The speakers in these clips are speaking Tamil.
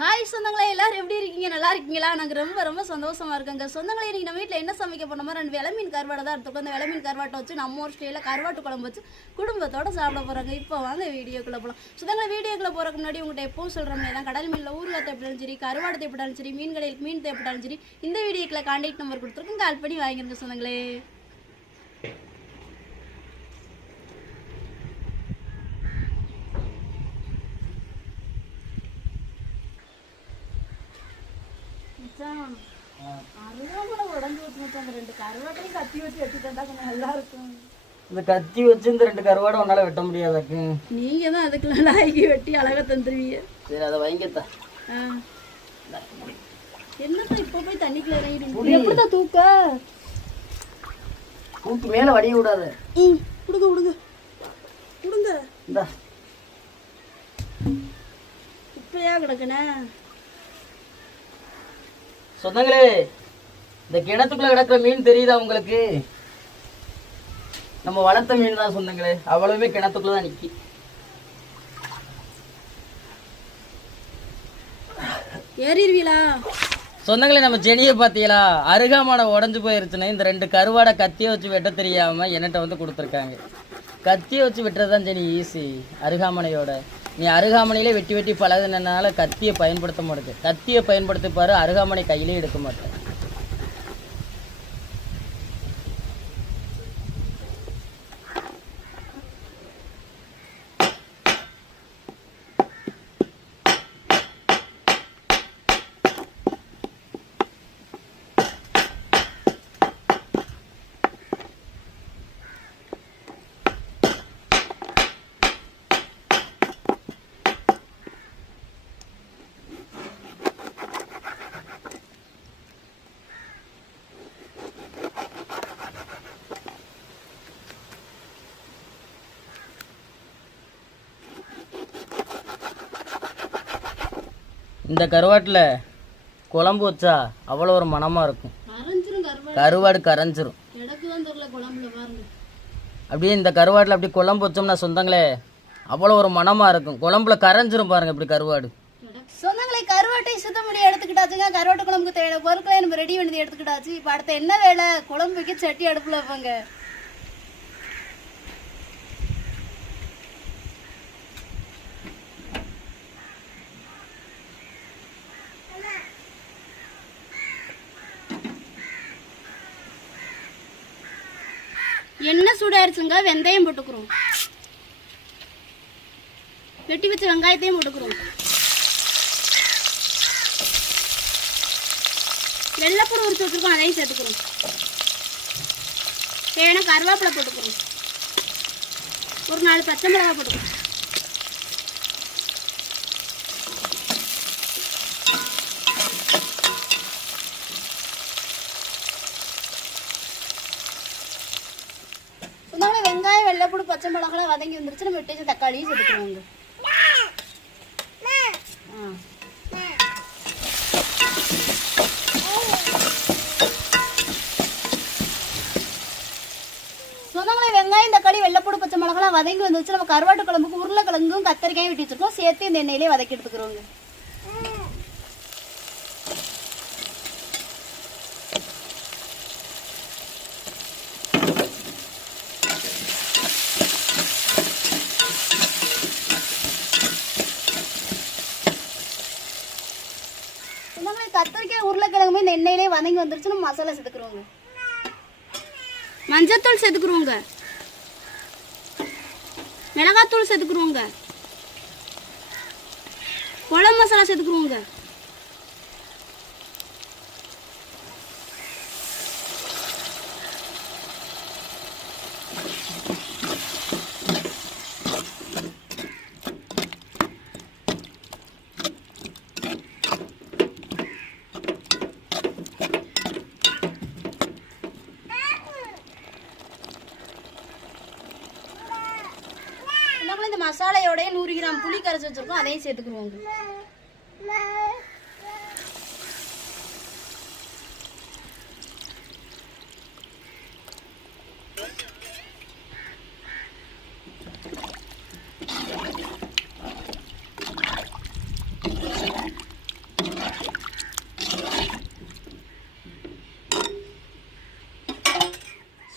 ஹாய் சொந்தங்களே எல்லாரும் எப்படி இருக்கீங்க? நல்லா இருக்கீங்களா? நாங்கள் ரொம்ப ரொம்ப சந்தோஷமா இருக்கங்க. சொந்தங்களே நீங்கள் நம்ம வீட்டில் என்ன சமைக்க போனோமோ ரெண்டு விளமீன் கருவாடை தான் எடுத்துக்கோ அந்த விளமீன் கருவாட்டை வச்சு நம்ம ஒரு ஸ்டைலில் கருவாட்டு குழம்பு வச்சு குடும்பத்தோட சாப்பிட போகிறாங்க இப்போ வாங்க வீடியோக்குள்ளே போகலாம் சொந்தங்களே வீடியோக்குள்ளே போகிறக்கு முன்னாடி உங்கள்கிட்ட எப்பவும் சொல்கிறோம்னே தான் கடல் மீனில் ஊறுகாய் தேப்பிட்டாலும் சரி கருவாடு தேப்பிட்டாலும் சரி மீன் கடையில் மீன் தேப்பிட்டாலும் சரி இந்த வீடியோக்கில் கான்டாக்ட் நம்பர் கொடுத்துருக்கோம். கால் பண்ணி வாங்கிருங்க சொந்தங்களே மச்சான், அருவாமனை உடைஞ்சு வச்சு மச்சான், அந்த ரெண்டு கருவாட்டையும் கத்தி வச்சு வெட்டிட்டா கொஞ்சம் நல்லா இருக்கும் இந்த கத்தி வச்சு இந்த ரெண்டு கருவாடை உன்னால வெட்ட முடியாதாக்கு? நீங்க தான் அதுக்கெல்லாம் லாய்க்கு வெட்டி அழகா தந்துருவீங்க. சரி அதை வைங்கத்தா ஆ. என்னத்தான் இப்ப போய் தண்ணிக்குள்ள எப்படிதான் தூக்க? தூக்கி மேல வடிய விடாத ம் கொடுங்க கொடுங்க. கொடுங்க. இந்தா. இப்பயா கிடக்குனே? சொந்தங்களே இந்த கிணத்துக்குள்ள கிடக்குற மீன் தெரியுதா உங்களுக்கு? நம்ம வளர்த்த மீன் தான் சொந்தங்களே. அவ்வளவுமே கிணத்துக்குள்ள தான் நிக்கி. ஏறிடுவீங்களா சொந்தங்களே நம்ம செடியை பார்த்தீங்களா? அருகாமனை உடஞ்சு போயிருச்சுன்னா இந்த ரெண்டு கருவாடை கத்தியை வச்சு வெட்ட தெரியாம என்கிட்ட வந்து கொடுத்துருக்காங்க. கத்தியை வச்சு வெட்டுறது தான் செடி ஈஸி அருகாமனையோட. நீ அருகாமனையிலே வெட்டி வெட்டி பழகுனனால கத்தியை பயன்படுத்த மாட்டேது கத்தியை பயன்படுத்தி பாரு அருகாமனை கையிலே எடுக்க மாட்டேன். இந்த கருவாட்டில் குழம்பு வச்சா அவ்வளோ ஒரு மணமாக இருக்கும். கருவாடு. கரைஞ்சிரும். அப்படியே இந்த கருவாட்டில் அப்படி குழம்பு வச்சோம்னா சொந்தங்களே அவ்வளோ ஒரு மணமாக இருக்கும். குழம்புல கரைஞ்சிரும் பாருங்க இப்படி கருவாடு. சொந்தங்களை கருவாட்டை சுத்தம் பண்ணி எடுத்துக்கிட்டாச்சுங்க. கருவாட்டு குழம்புக்கு தேவையான பொருட்களை நம்ம ரெடி பண்ணி எடுத்துக்கிட்டாச்சு. இப்போ அடுத்து என்ன வேலை? குழம்பு வைக்க சட்டி அடுப்புல வைப்பாங்க. சூடாயிருச்சுங்க வெந்தயம் போட்டுக்கிறோம். வெட்டி வச்ச வெங்காயத்தையும் போட்டுக்கிறோம். வெள்ளைப்பூடு உரிச்சு வச்சுருக்கோம் அதையும் சேர்த்துக்கிறோம். தேவையான கருவேப்பிலை போட்டுக்கிறோம். ஒரு நாலு பச்சை மிளகாய் போட்டுக்கிறோம் சொன்னாங்களே வெங்காயம் வெள்ளைப்பூடு பச்சை மிளகாலாம் வதங்கி வந்துருச்சு நம்ம வெட்டி தக்காளியும் சேர்த்துக்கிறோங்க சொந்தங்களே வெங்காயம் தக்காளி வெள்ளைப்பூடு பச்சை மிளகாலாம் வதங்கி வந்துச்சு நம்ம கருவாட்டு குழம்புக்கு உருளைக்கிழங்கும் கத்தரிக்காயும் வெட்டி வச்சிருக்கோம். சேர்த்து இந்த எண்ணெயிலே வதக்கி எடுத்துக்கிறோங்க சொந்தங்களே கத்தரிக்காய் உருளைக்கிழங்குமே இந்த எண்ணெயிலே வந்துருச்சுன்னா வந்துருச்சு மசாலா சேர்த்துக்கிறோங்க மஞ்சத்தூள் சேர்த்துக்குருவோங்க மிளகாத்தூள் சேர்த்துக்குருவோங்க குழம்பு மசாலா சேர்த்துக்குருவோங்க இன்னும் இந்த மசாலையோடய நூறு கிராம் புளி கரைச்சி வச்சிருக்கோம் அதையும் சேர்த்துக்குருவோங்க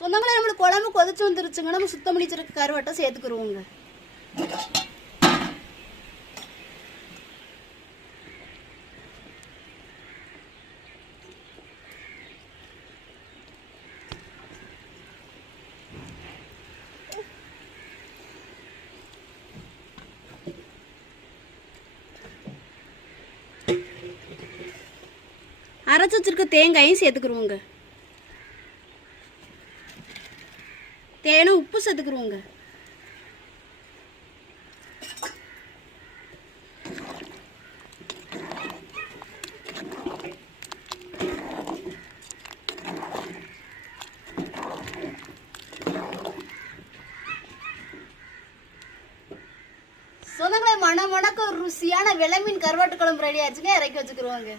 சொந்தங்களே நம்மளுக்கு குழம்பு கொதிச்சு வந்துருச்சுங்க நம்ம சுத்தம் பண்ணிச்சிருக்க கருவாட்டை சேர்த்துக்குருவோங்க அரைச்சி வச்சிருக்க தேங்காயும் சேர்த்துக்குருவோங்க. தேனும் உப்பு சேர்த்துக்குருவோங்க. சொந்தங்களே மன மணக்க ஒரு ருசியான விளமீன் கருவாட்டு குழம்பு ரெடி ஆச்சுங்க இறக்கி வச்சுக்கிருவாங்க.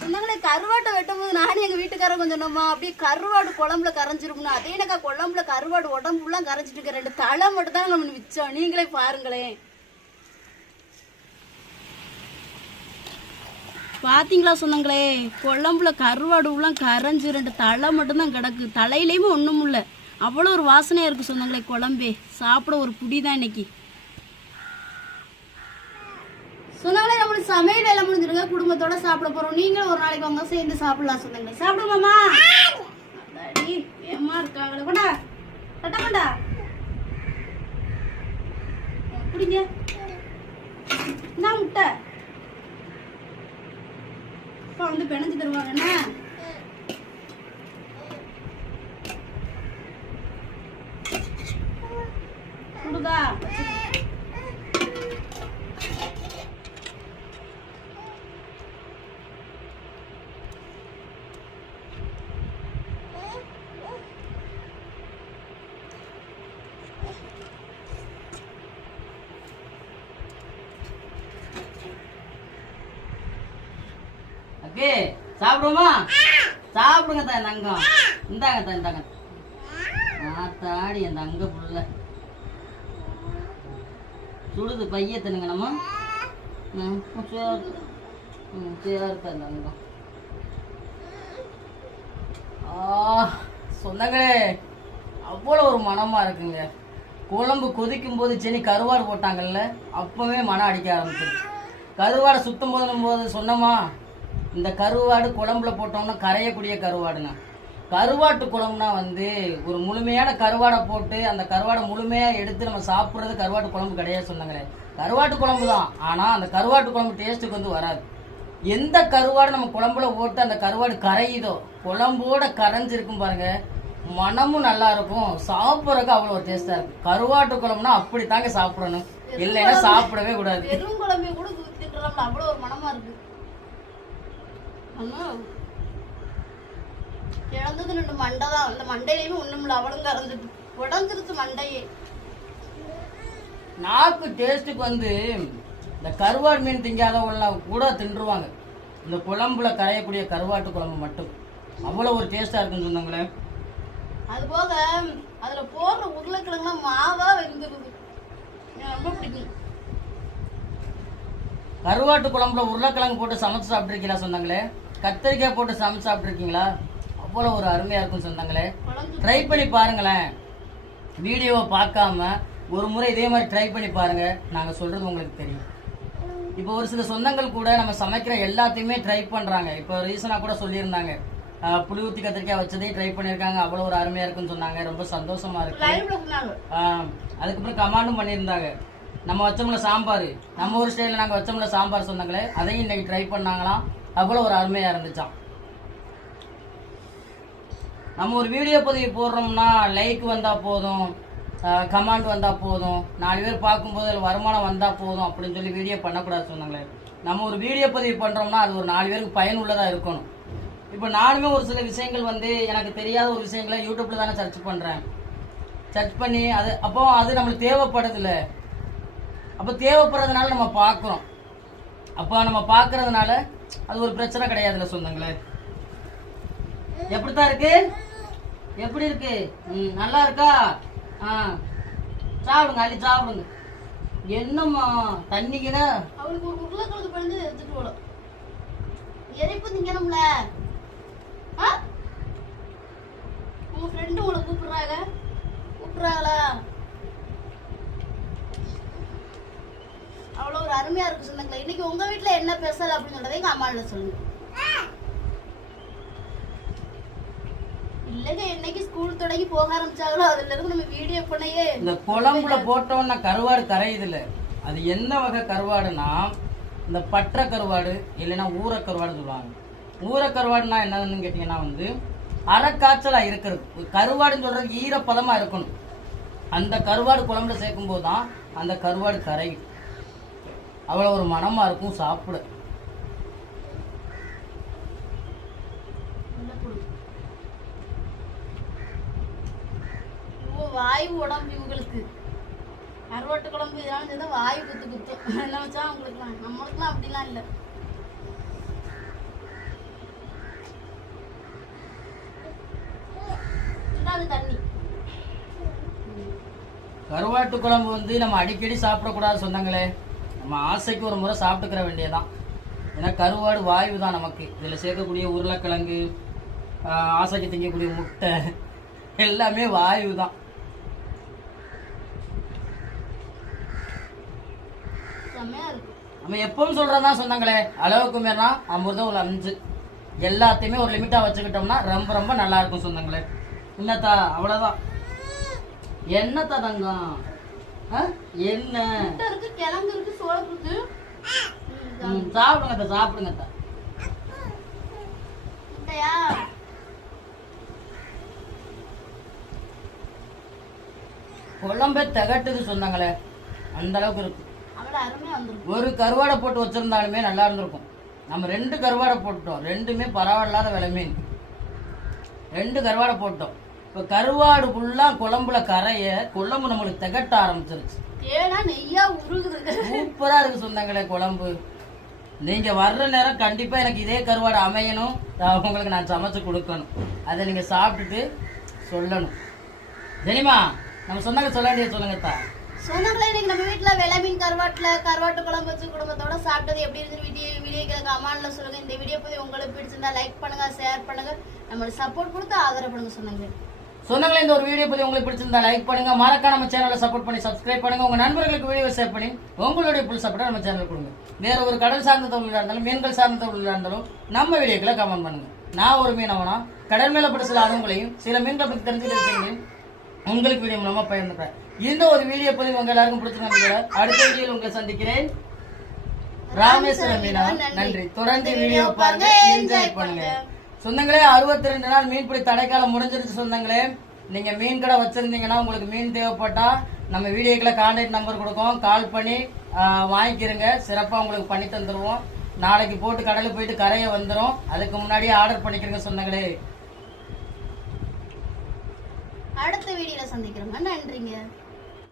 சொந்தங்களே கருவாட்டை வெட்டும் போது நானும் எங்க வீட்டுக்காரங்க கொஞ்சம் சொன்னோமா அப்படியே கருவாடு குழம்புல கரைஞ்சிரும்னு அதே எனக்கா குழம்புல கருவாடு உடம்புலாம் கரைஞ்சிட்டு இருக்க ரெண்டு தலை மட்டும் தான் நம்ம மிச்சம். நீங்களே பாருங்களேன். பார்த்தீங்களா சொன்னாங்களே? குழம்புல கருவாடுலாம் கரைஞ்சி கரைஞ்சு ரெண்டு தலை மட்டும்தான் கிடக்கு. தலையிலையுமே ஒன்றும் இல்லை. அவ்வளோ ஒரு வாசனையாக இருக்குது சொன்னாங்களே குழம்பே. சாப்பிட ஒரு புடி தான் இன்னைக்கு. சொன்னாங்களே நம்மளுக்கு சமையல் எல்லாம் முடிஞ்சிருங்க. குடும்பத்தோட சாப்பிட போகிறோம் நீங்களும் ஒரு நாளைக்கு வாங்க சேர்ந்து சாப்பிடலாம் சொன்னாங்களே. சாப்பிடுமாமா ஏமா இருக்காங்களே. கொண்டா. கட்ட கொண்டா. குடிங்க. என்ன முட்டை. அப்பா வந்து பிணைஞ்சு தருவாங்கண்ணா அக்கே சாப்பிடுவோமா? சாப்பிடுங்க தான் தங்கம். இந்தாங்க தான் இந்தாங்க ஆத்தாடி என் தங்க புள்ள. சுடுது பைய தின்னுங்க நம்ம ம், சரி தங்கம் ஆ சொந்தங்களே அவ்வளோ ஒரு மனமா இருக்குங்க. குழம்பு கொதிக்கும் போது செனி கருவாடு போட்டாங்கல்ல அப்பவே மனம் அடிக்க ஆரம்பிச்சிருச்சு கருவாடை சுத்தம் போதும் போது சொன்னோமா இந்த கருவாடு குழம்புல போட்டோம்னா கரையக்கூடிய கருவாடுங்க. கருவாட்டு குழம்புனா வந்து ஒரு முழுமையான கருவாடை போட்டு அந்த கருவாடை முழுமையா எடுத்து நம்ம சாப்பிட்றது கருவாட்டு குழம்பு கிடையாது சொன்னாங்களே. கருவாட்டு குழம்பு தான். ஆனா அந்த கருவாட்டு குழம்பு டேஸ்ட்டுக்கு வந்து வராது. எந்த கருவாடு நம்ம குழம்புல போட்டு அந்த கருவாடு கரையுதோ குழம்போட கரைஞ்சிருக்கும் பாருங்க மனமும் நல்லா இருக்கும் சாப்பிட்றதுக்கு அவ்வளோ ஒரு டேஸ்டா இருக்கும். கருவாட்டு குழம்புனா அப்படி தாங்க சாப்பிடணும் இல்லைன்னா சாப்பிடவே கூடாது. வெறும் குழம்பே கூட அவ்வளோ ஒரு மனமா இருக்கு. அண்ணா இழந்தது ரெண்டு மண்டை தான். அந்த மண்டையிலையுமே ஒண்ணும் இல்லை அவளும் கறந்துட்டு. உடஞ்சிருச்சு மண்டையே. நாக்கு டேஸ்ட்டுக்கு வந்து இந்த கருவாடு மீன் திங்காதவங்களாம் கூட தின்றுவாங்க. இந்த குழம்புல கரையக்கூடிய கருவாட்டு குழம்பு மட்டும். அவ்வளோ ஒரு டேஸ்டா இருக்குன்னு சொன்னாங்களே. அது போக அதுல போடுற உருளைக்கிழங்குலாம் மாவா வெந்துருது. ரொம்ப பிடிக்கும். கருவாட்டு குழம்புல உருளைக்கிழங்கு போட்டு சமைச்சு சாப்பிட்ருக்கீங்களா சொன்னாங்களே? கத்திரிக்காய் போட்டு சமைச்சு சாப்பிட்ருக்கீங்களா அவ்வளோ ஒரு அருமையா இருக்குன்னு சொன்னாங்களே குழம்பு ட்ரை பண்ணி பாருங்களேன். வீடியோவை பார்க்காம ஒரு முறை இதே மாதிரி ட்ரை பண்ணி பாருங்க. நாங்க சொல்றது உங்களுக்கு தெரியும். இப்போ ஒரு சில சொந்தங்கள் கூட நம்ம சமைக்கிற எல்லாத்தையுமே ட்ரை பண்றாங்க. இப்போ ரீசனா கூட சொல்லியிருந்தாங்க. புளி ஊத்தி கத்திரிக்காய் வச்சதையும் ட்ரை பண்ணியிருக்காங்க. அவ்வளோ ஒரு அருமையா இருக்குன்னு சொன்னாங்க. ரொம்ப சந்தோஷமா இருக்கு. அதுக்கப்புறம் கமாண்டும் பண்ணியிருந்தாங்க. நம்ம வச்சோம்ல சாம்பார். நம்ம ஊர் ஸ்டைலில் நாங்கள் வச்சோம்ல சாம்பார் சொன்னாங்களே. அதையும் இன்னைக்கு ட்ரை பண்ணாங்களாம். அவ்வளோ ஒரு அருமையாக இருந்துச்சாம். நம்ம ஒரு வீடியோ பதிவு போடுறோம்னா லைக் வந்தால் போதும் கமெண்ட் வந்தால் போதும் நாலு பேர் பார்க்கும்போது அதில் வருமானம் வந்தால் போதும் அப்படின்னு சொல்லி வீடியோ பண்ணக்கூடாது சொன்னாங்களே. நம்ம ஒரு வீடியோ பதிவு பண்ணுறோம்னா அது ஒரு நாலு பேருக்கு பயனுள்ளதாக இருக்கணும். இப்போ நானுமே ஒரு சில விஷயங்கள் வந்து எனக்கு தெரியாத ஒரு விஷயங்களை யூடியூப்ல தானே சர்ச் பண்ணுறேன் சர்ச் பண்ணி அது அப்போ அது நம்மளுக்கு தேவைப்படுதுல்ல அப்போ தேவைப்படுறதுனால நம்ம பார்க்குறோம். அப்போ நம்ம பார்க்கறதுனால அது ஒரு பிரச்சனை கிடையாதுல்ல சொந்தங்களே. எப்படித்தான் இருக்கு? எப்படி இருக்கு? ம் நல்லா இருக்கா? ஆ சாப்பிடுங்க அள்ளி சாப்பிடுங்க. என்னம்மா தண்ணிக்குன்னா அவளுக்கு ஒரு உருளைக்கிழங்கு பிழைஞ்சு எடுத்துட்டு போல எரிப்பு திங்கணும்ல. உங்க ஃப்ரெண்டு உங்களை கூப்பிடுறாங்க. கூப்பிடுறாங்களா அவ்வளோ ஒரு அருமையா இருக்கு சொந்தங்களே இன்னைக்கு உங்க வீட்டுல என்ன ஸ்பெஷல் அப்படின்னு சொல்றதை எங்க அம்மால சொல்லுங்க. இல்லைங்க என்னைக்கு ஸ்கூல் தொடங்கி போக ஆரம்பிச்சாங்களோ அதுல இருந்து நம்ம வீடியோ பண்ணையே. இந்த குழம்புல போட்டோம்னா கருவாடு கரையுதுல்ல அது என்ன வகை கருவாடுனா இந்த பற்ற கருவாடு இல்லைன்னா ஊற கருவாடு சொல்லுவாங்க. ஊற கருவாடுனா என்னதுன்னு கேட்டிங்கன்னா வந்து அறக்காய்ச்சலாக இருக்கிறது. கருவாடுன்னு சொல்றது ஈரப்பதமா இருக்கணும். அந்த கருவாடு குழம்புல சேர்க்கும் போது தான் அந்த கருவாடு கரையும். அவ்வளோ ஒரு மனமா இருக்கும் சாப்பிட. வாயு உடம்பு இவங்களுக்கு. கருவாட்டு குழம்பு இதெல்லாம் சேர்ந்தா வாயு குத்து குத்தும். என்ன வச்சா அவங்களுக்குலாம் நம்மளுக்குலாம் அப்படிலாம் இல்லை. தண்ணி. கருவாட்டு குழம்பு வந்து நம்ம அடிக்கடி சாப்பிடக்கூடாது சொன்னாங்களே. நம்ம ஆசைக்கு ஒரு முறை சாப்பிட்டுக்கிற வேண்டியதான் ஏன்னா கருவாடு வாயு தான் நமக்கு. இதில் சேர்க்கக்கூடிய உருளைக்கிழங்கு ஆசைக்கு திங்கக்கூடிய முட்டை எல்லாமே வாயு தான் நம்ம எப்பவும் சொல்றதுதான் சொன்னாங்களே அளவுக்கு மேலே அமிர்தம் ஒரு அஞ்சு எல்லாத்தையுமே ஒரு லிமிட்டா வச்சுக்கிட்டோம்னா ரொம்ப ரொம்ப நல்லா இருக்கும் சொன்னாங்களே. என்னத்தா அவ்வளவுதான். என்னத்தா தங்கம்? என்ன? இருக்கு கிழங்கு இருக்கு சாப்பிடுங்க சாப்பிடுங்க அத்தை. முட்டையா? குழம்பே திகட்டுது சொன்னாங்களே. அந்த அளவுக்கு இருக்கு. ஒரு கருவாடை போட்டு வச்சிருந்தாலுமே நல்லா இருந்திருக்கும். நம்ம ரெண்டு கருவாடை போட்டோம் ரெண்டுமே பரவாயில்லாத விலை மீன். ரெண்டு கருவாடை போட்டோம் இப்போ கருவாடு ஃபுல்லா குழம்புல கரைய குழம்பு நம்மளுக்கு திகட்ட ஆரம்பிச்சிருச்சு. ஏன்னா நெய்யா உருகுது. சூப்பரா இருக்கு சொன்னாங்களே குழம்பு. நீங்க வர்ற நேரம் கண்டிப்பா எனக்கு இதே கருவாடு அமையணும். உங்களுக்கு நான் சமைச்சு கொடுக்கணும். அதை நீங்க சாப்பிட்டுட்டு சொல்லணும். தெரியுமா நம்ம சொன்னாங்க சொல்ல வேண்டியது சொல்லுங்க தா. சொன்னாங்களே இன்னைக்கு நம்ம வீட்ல வெள்ளை மீன் கருவாட்டுல கருவாட்டு குழம்பு வச்சு குடும்பத்தோட சாப்பிட்டது எப்படி இருந்து வீடியோ வீடியோக்களுக்கு அம்மான்ல சொல்லுங்க. இந்த வீடியோ போய் உங்களுக்கு பிடிச்சிருந்தா லைக் பண்ணுங்க ஷேர் பண்ணுங்க. நம்மளுக்கு சப்போர்ட் கொடுத்து ஆதரவு பண்ணுங்க சொன்னாங்க சொன்னாங்களே இந்த ஒரு வீடியோ பத்தி உங்களுக்கு பிடிச்சிருந்தா லைக் பண்ணுங்க. மறக்காம நம்ம சேனலை சப்போர்ட் பண்ணி சப்ஸ்கிரைப் பண்ணுங்க. உங்க நண்பர்களுக்கு வீடியோ ஷேர் பண்ணி உங்களுடைய புல் சப்போர்ட் நம்ம சேனல் கொடுங்க. வேற ஒரு கடல் சார்ந்த தொழிலா இருந்தாலும் மீன்கள் சார்ந்த தொழிலாக இருந்தாலும் நம்ம வீடியோக்களை கமெண்ட் பண்ணுங்க. நான் ஒரு மீனவனா கடல் மேல பட்ட சில அனுங்களையும் சில மீன்களை பத்தி தெரிஞ்சுட்டு இருக்கீங்க உங்களுக்கு வீடியோ மூலமா பயந்துப்பேன் இந்த ஒரு வீடியோ பதிவு உங்க எல்லாருக்கும் பிடிச்சிருந்தா அடுத்த வீடியோவில் உங்களை சந்திக்கிறேன். ராமேஸ்வரம் மீனா. நன்றி. தொடர்ந்து வீடியோ பாருங்க என்ஜாய் பண்ணுங்க. சொந்தங்களே அறுபத்தி ரெண்டு நாள் மீன்பிடி தடைக்காலம் முடிஞ்சிருச்சு சொந்தங்களே. நீங்க மீன் கடை வச்சிருந்தீங்கன்னா உங்களுக்கு மீன் தேவைப்பட்டா நம்ம வீடியோக்குள்ள கான்டாக்ட் நம்பர் கொடுக்கோம். கால் பண்ணி வாங்கிக்கிறங்க சிறப்பாக உங்களுக்கு பண்ணி தந்துருவோம். நாளைக்கு போட்டு கடலுக்கு போயிட்டு கரையை வந்துடும் அதுக்கு முன்னாடியே ஆர்டர் பண்ணிக்கிறங்க சொந்தங்களே. அடுத்த வீடியோல சந்திக்கிறோங்க. நன்றிங்க.